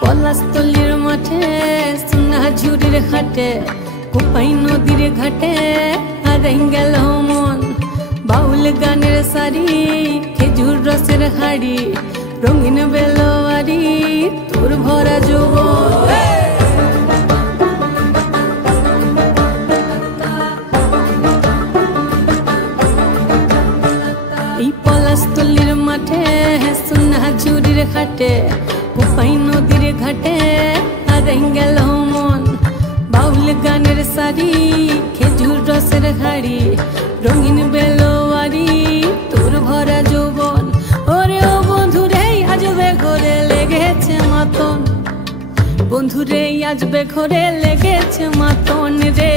পলাশতলির মাঠে সোনা ঝুড়ির ঘাটে কোপাই নদীর ঘাটে হারাই গেল মন বাউল গানের সারি খেজুর রসের হাড়ি রঙিন বেলোয়ারি তোর ভরা যৌবন এই পলাশতলির মাঠে সোনা ঝুড়ির ঘাটে কোপাই নদীর ঘাটে হারাই গেল মন বাউল গানের সারি খেজুর রসের হাড়ি রঙিন বেলোয়ারি তোর ভরা যৌবন ওরে ও বন্ধুরে আজবে ঘরে লেগেছে মাতন বন্ধুরে আজবে ঘরে লেগেছে মাতন রে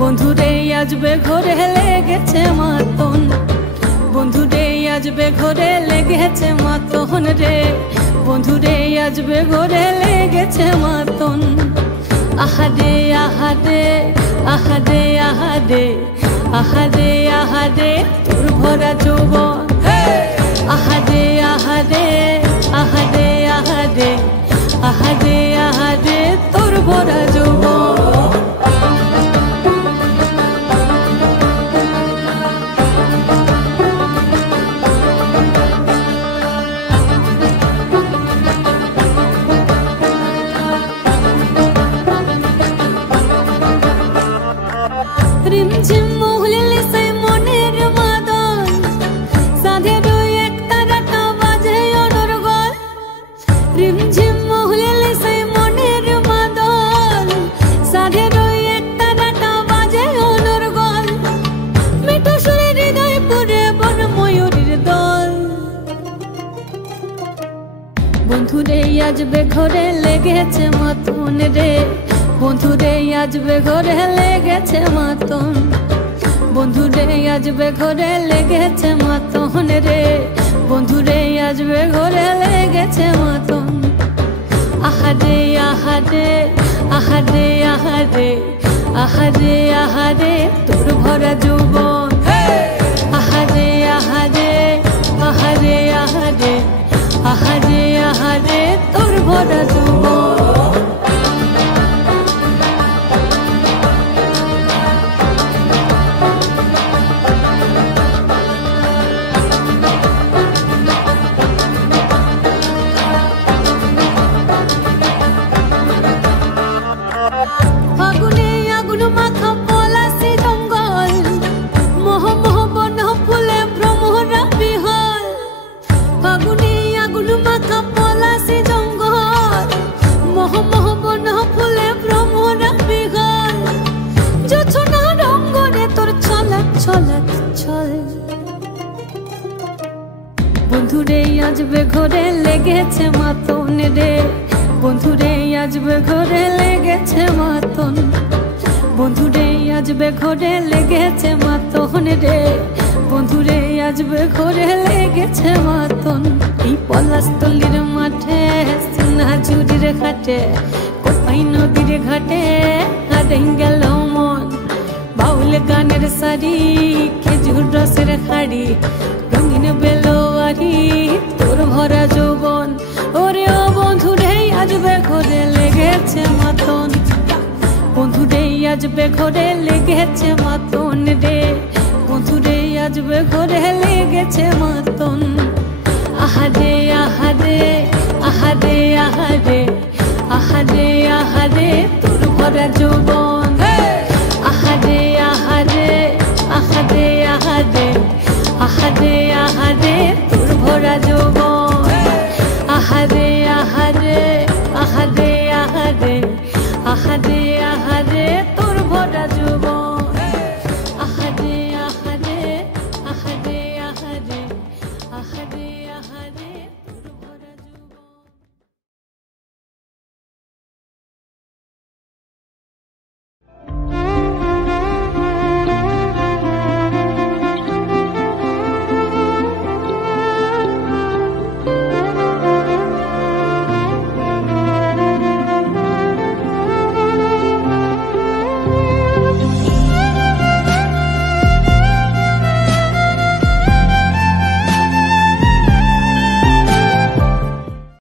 বন্ধুরে আজবে ঘরে লেগেছে মাতন বন্ধুরে আজবে ঘরে লেগেছে মাতন রে বন্ধুরে আজবে ঘরে লেগেছে মাতন আহারে আহারে আহারে আহারে আহারে আহারে তোর ভরা যৌবন আহারে আহারে আহারে আহারে আহারে আহারে তোর ভরা যৌবন রিমঝিম মহুলে সেই মনের মাদল সাধের এক তারাটা বাজে অনর্গল রিমঝিম মহুলে সেই মনের মাদল সাধের এক তারাটা বাজে অনর্গল মিঠু সুরে হৃদয় পুরে বন ময়ূরীর দল বন্ধুরে আজবে ঘরে লেগেছে মাতন রে বন্ধুরে আজবে ঘরে লেগেছে মাতন বন্ধুরে আজবে ঘরে লেগেছে মাতন রে বন্ধুরে আজবে ঘরে লেগেছে মাতন আহারে আহারে আহারে আহারে আহারে আহারে তোর ভরা যৌবন আহারে আহারে আহারে আহারে আহারে আহারে তোর ভরা যৌবন বন্ধুরে আজবে ঘরে লেগেছে মাতন রে বন্ধুরে আজবে ঘরে লেগেছে মাতন বন্ধুরে আজবে ঘরে লেগেছে মাতন রে বন্ধুরে আজবে ঘরে লেগেছে মাতন এই পলাশতলির মাঠে সোনা ঝুড়ির ঘাটে কোপাই নদীর ঘাটে হারাই গেল মন বাউল গানের সারি খেজুর রসের হাড়ি রঙিন বেলোয়ারি তোর ভরা যৌবন ওরে ও বন্ধুরে আজবে ঘরে লেগেছে মাতন বন্ধুরে আজবে ঘরে লেগেছে মাতন রে বন্ধুরে আজবে ঘরে লেগেছে মাতন আহারে আহারে আহারে আহারে আহারে আহারে তোর ভরা যৌবন